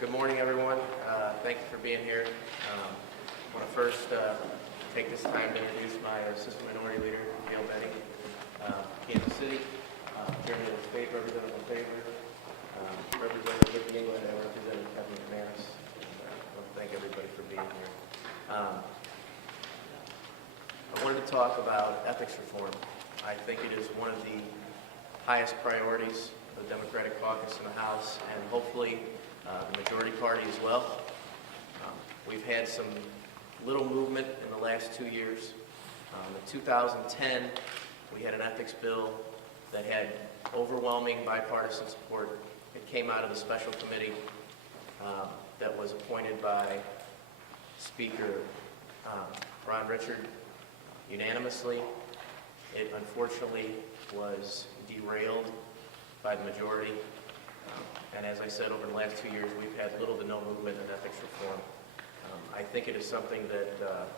Good morning, everyone. Thank you for being here. I want to first take this time to introduce my Assistant Minority Leader, Gail Benny, Kansas City, Chairman of the State, Representative LaFavor, Representative Rick England, and Representative Kevin McManus. I want to thank everybody for being here. I wanted to talk about ethics reform. I think it is one of the highest priorities of the Democratic caucus in the House, and hopefully the majority party as well. We've had some little movement in the last 2 years. In 2010, we had an ethics bill that had overwhelming bipartisan support. It came out of the special committee that was appointed by Speaker Ron Richard unanimously. It unfortunately was derailed by the majority. And as I said, over the last 2 years, we've had little to no movement in ethics reform. I think it is something that,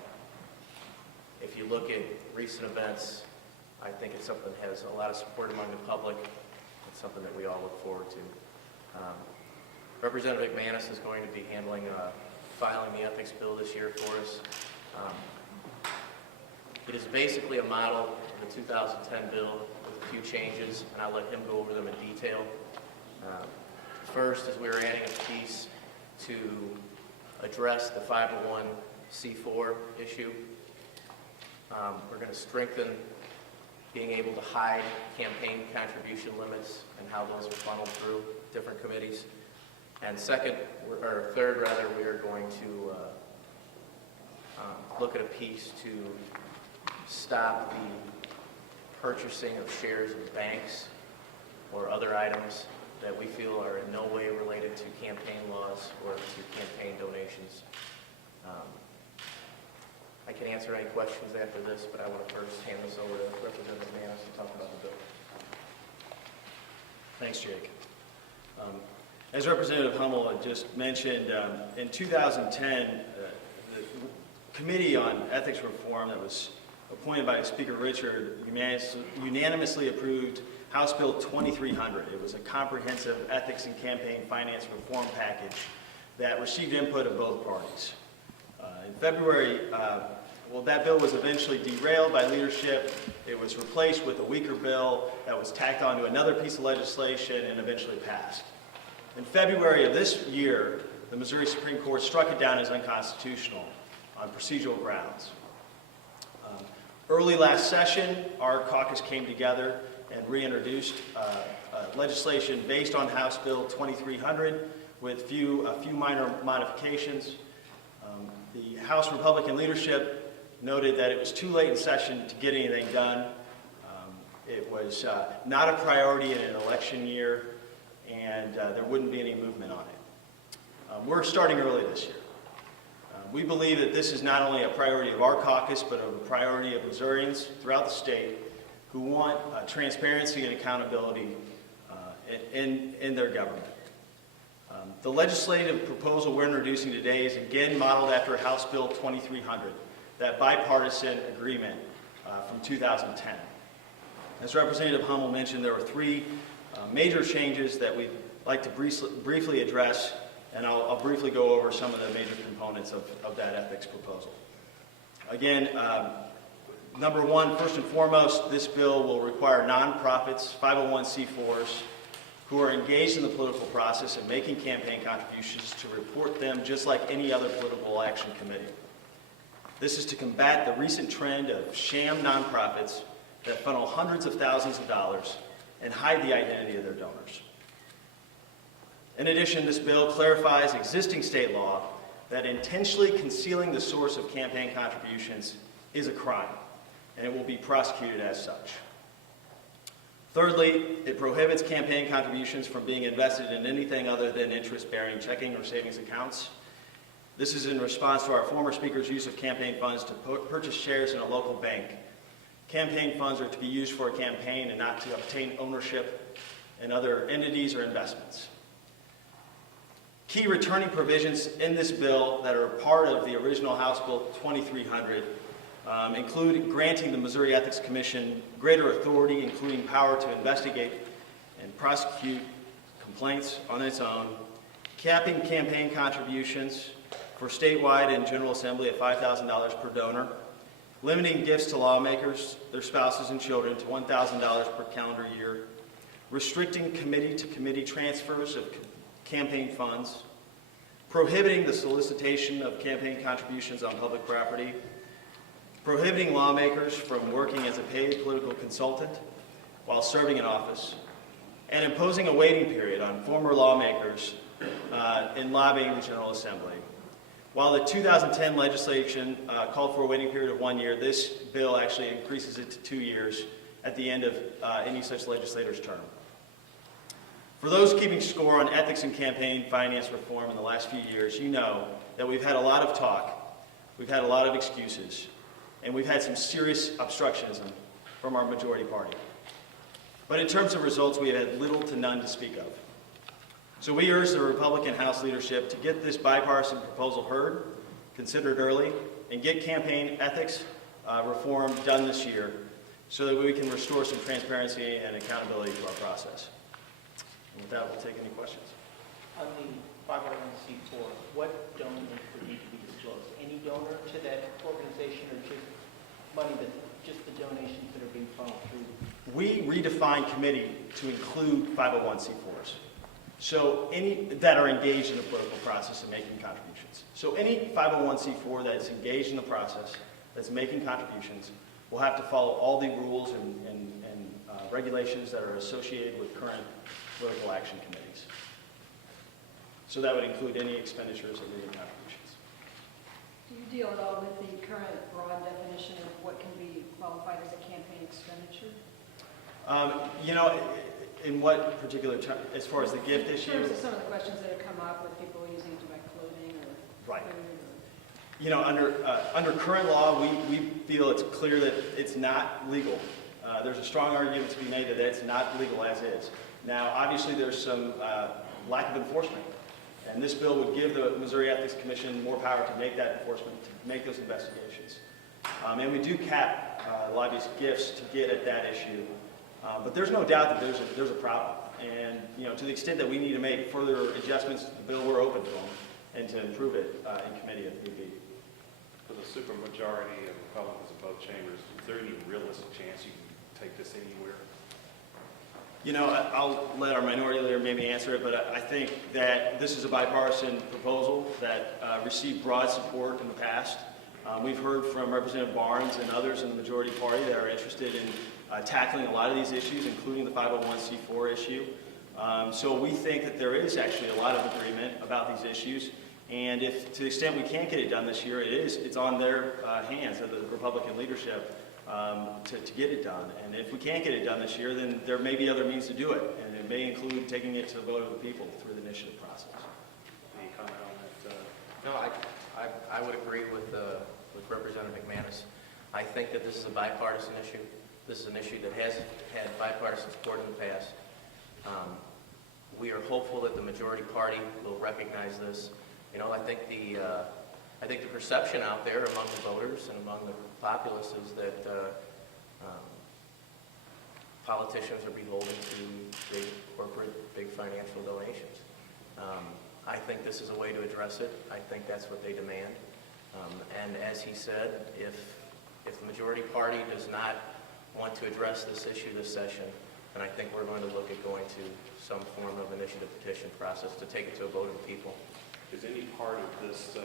if you look at recent events, I think it's something that has a lot of support among the public. It's something that we all look forward to. Representative McManus is going to be filing the ethics bill this year for us. It is basically a model of the 2010 bill with a few changes, and I'll let him go over them in detail. First is we're adding a piece to address the 501c4 issue. We're going to strengthen being able to hide campaign contribution limits and how those are funneled through different committees. And third, we are going to look at a piece to stop the purchasing of shares of banks or other items that we feel are in no way related to campaign laws or to campaign donations. I can answer any questions after this, but I want to first hand this over to Representative McManus to talk about the bill. Thanks, Jake. As Representative Hummel had just mentioned, in 2010, the Committee on Ethics Reform that was appointed by Speaker Richard unanimously approved House Bill 2300. It was a comprehensive ethics and campaign finance reform package that received input of both parties. In February, that bill was eventually derailed by leadership. It was replaced with a weaker bill that was tacked onto another piece of legislation and eventually passed. In February of this year, the Missouri Supreme Court struck it down as unconstitutional on procedural grounds. Early last session, our caucus came together and reintroduced legislation based on House Bill 2300 with a few minor modifications. The House Republican leadership noted that it was too late in session to get anything done. It was not a priority in an election year, and there wouldn't be any movement on it. We're starting early this year. We believe that this is not only a priority of our caucus, but a priority of Missourians throughout the state who want transparency and accountability in their government. The legislative proposal we're introducing today is again modeled after House Bill 2300, that bipartisan agreement from 2010. As Representative Hummel mentioned, there were three major changes that we'd like to briefly address, and I'll briefly go over some of the major components of that ethics proposal. Again, number one, first and foremost, this bill will require nonprofits, 501c4s, who are engaged in the political process and making campaign contributions to report them just like any other political action committee. This is to combat the recent trend of sham nonprofits that funnel hundreds of thousands of dollars and hide the identity of their donors. In addition, this bill clarifies existing state law that intentionally concealing the source of campaign contributions is a crime, and it will be prosecuted as such. Thirdly, it prohibits campaign contributions from being invested in anything other than interest-bearing checking or savings accounts. This is in response to our former Speaker's use of campaign funds to purchase shares in a local bank. Campaign funds are to be used for a campaign and not to obtain ownership in other entities or investments. Key returning provisions in this bill that are part of the original House Bill 2300 include granting the Missouri Ethics Commission greater authority, including power to investigate and prosecute complaints on its own, capping campaign contributions for statewide and General Assembly at $5,000 per donor, limiting gifts to lawmakers, their spouses, and children to $1,000 per calendar year, restricting committee-to-committee transfers of campaign funds, prohibiting the solicitation of campaign contributions on public property, prohibiting lawmakers from working as a paid political consultant while serving in office, and imposing a waiting period on former lawmakers in lobbying the General Assembly. While the 2010 legislation called for a waiting period of 1 year, this bill actually increases it to 2 years at the end of any such legislator's term. For those keeping score on ethics and campaign finance reform in the last few years, you know that we've had a lot of talk, we've had a lot of excuses, and we've had some serious obstructionism from our majority party. But in terms of results, we have had little to none to speak of. So we urge the Republican House leadership to get this bipartisan proposal heard, considered early, and get campaign ethics reform done this year so that we can restore some transparency and accountability to our process. And with that, we'll take any questions. On the 501c4, what donors would need to be disclosed? Any donor to that organization, or just money that, just the donations that are being funneled through? We redefine committee to include 501c4s. So any that are engaged in the political process and making contributions. So any 501c4 that is engaged in the process, that's making contributions, will have to follow all the rules and regulations that are associated with current political action committees. So that would include any expenditures of leading contributions. Do you deal at all with the current broad definition of what can be qualified as a campaign expenditure? You know, in what particular term, as far as the gift issue? In terms of some of the questions that have come up with people using it to buy clothing or Right. food or... You know, under current law, we feel it's clear that it's not legal. There's a strong argument to be made that it's not legal as is. Now, obviously, there's some lack of enforcement, and this bill would give the Missouri Ethics Commission more power to make that enforcement, to make those investigations. And we do cap lobbyist gifts to get at that issue, but there's no doubt that there's a problem. And you know, to the extent that we need to make further adjustments to the bill, we're open to them, and to improve it in committee if need be. For the supermajority of Republicans in both chambers, is there any realistic chance you can take this anywhere? You know, I'll let our minority leader maybe answer it, but I think that this is a bipartisan proposal that received broad support in the past. We've heard from Representative Barnes and others in the majority party that are interested in tackling a lot of these issues, including the 501c4 issue. So we think that there is actually a lot of agreement about these issues. And if, to the extent we can't get it done this year, it's on their hands, of the Republican leadership, to get it done. And if we can't get it done this year, then there may be other means to do it. And it may include taking it to the vote of the people through the initiative process. Any comment on that? No, I would agree with Representative McManus. I think that this is a bipartisan issue. This is an issue that has had bipartisan support in the past. We are hopeful that the majority party will recognize this. You know, I think the perception out there among the voters and among the populace is that politicians are beholden to big corporate, big financial donations. I think this is a way to address it. I think that's what they demand. And as he said, if the majority party does not want to address this issue this session, then I think we're going to look at going to some form of initiative petition process to take it to a vote of the people. Is any part of this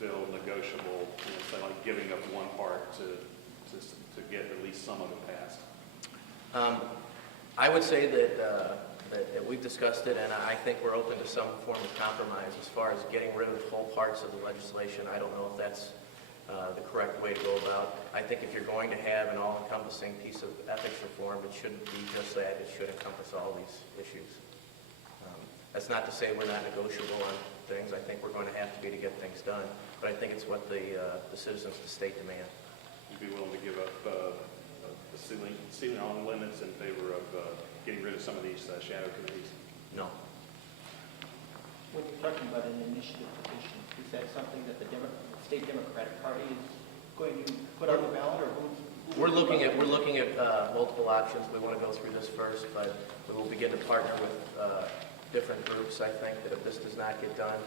bill negotiable, say like giving up one part to get at least some of it passed? I would say that we've discussed it, and I think we're open to some form of compromise as far as getting rid of whole parts of the legislation. I don't know if that's the correct way to go about. I think if you're going to have an all-encompassing piece of ethics reform, it shouldn't be just that. It should encompass all these issues. That's not to say we're not negotiable on things. I think we're going to have to be to get things done. But I think it's what the citizens of the state demand. You'd be willing to give up the ceiling on limits in favor of getting rid of some of these shadow committees? No. When you're talking about an initiative petition, is that something that the state Democratic Party is going to put on the ballot, or who's We're looking at multiple options. We want to go through this first, but we will begin to partner with different groups, I think, that if this does not get done,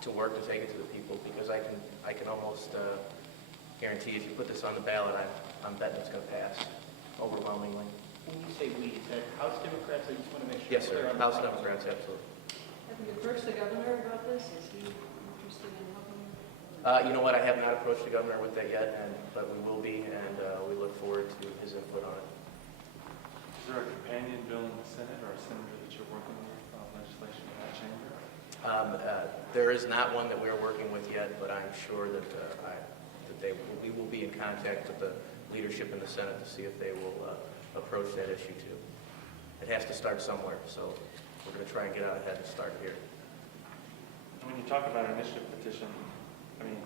to work to take it to the people, because I can almost guarantee if you put this on the ballot, I'm betting it's going to pass overwhelmingly. When you say we, is that House Democrats? I just want to make sure. Yes, we're sir. clear on the House process. Democrats, absolutely. Have you approached the governor about this? Is he interested in helping? You know what, I have not approached the governor with that yet, but we will be, and we look forward to his input on it. Is there a companion bill in the Senate or a senator that you're working with on legislation in that chamber? There is not one that we are working with yet, but I'm sure that we will be in contact with the leadership in the Senate to see if they will approach that issue too. It has to start somewhere, so we're going to try and get out ahead and start here. When you talk about an initiative petition, I mean,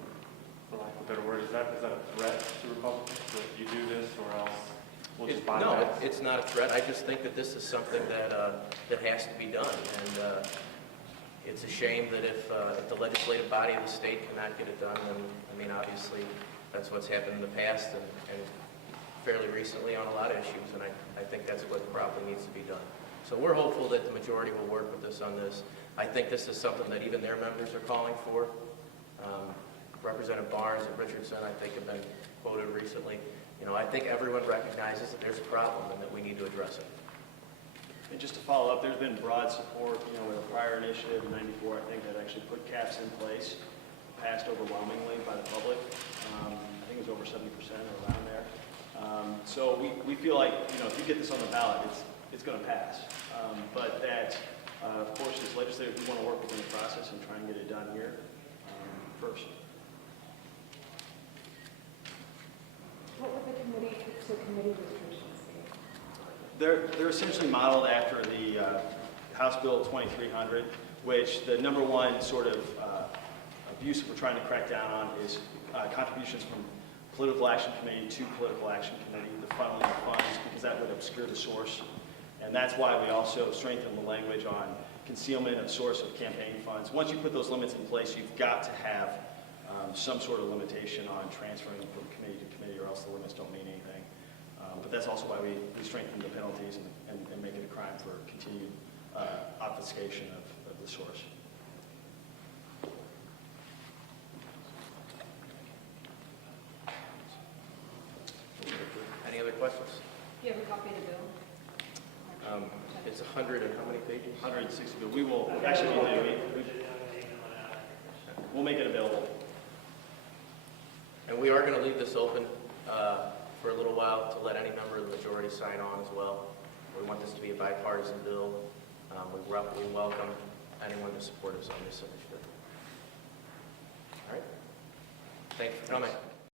for lack of a better word, is that a threat to Republicans that you do this or else we'll just buy No, that? it's not a threat. I just think that this is something that has to be done. And it's a shame that if the legislative body of the state cannot get it done, then, I mean, obviously, that's what's happened in the past and fairly recently on a lot of issues, and I think that's what probably needs to be done. So we're hopeful that the majority will work with us on this. I think this is something that even their members are calling for. Representative Barnes and Richardson, I think, have been quoted recently. You know, I think everyone recognizes that there's a problem and that we need to address it. And just to follow up, there's been broad support, with a prior initiative in '94, I think, that actually put caps in place, passed overwhelmingly by the public. I think it was over 70% or around there. So we feel like, if you get this on the ballot, it's going to pass. But that, of course, as legislators, we want to work within the process and try and get it done here first. What would the committee restrictions be? They're essentially modeled after the House Bill 2300, which the number one sort of abuse that we're trying to crack down on is contributions from Political Action Committee to Political Action Committee, the funneling of funds, because that would obscure the source. And that's why we also strengthen the language on concealment of source of campaign funds. Once you put those limits in place, you've got to have some sort of limitation on transferring them from committee to committee, or else the limits don't mean anything. But that's also why we strengthen the penalties and make it a crime for continued obfuscation of the source. Any other questions? Do you have a copy of the bill? It's 100 and how many pages? 160 bill. We will actually we'll make it available. And we are going to leave this open for a little while to let any member of the majority sign on as well. We want this to be a bipartisan bill. We welcome anyone to support us on this initiative. All right. Thank you for coming.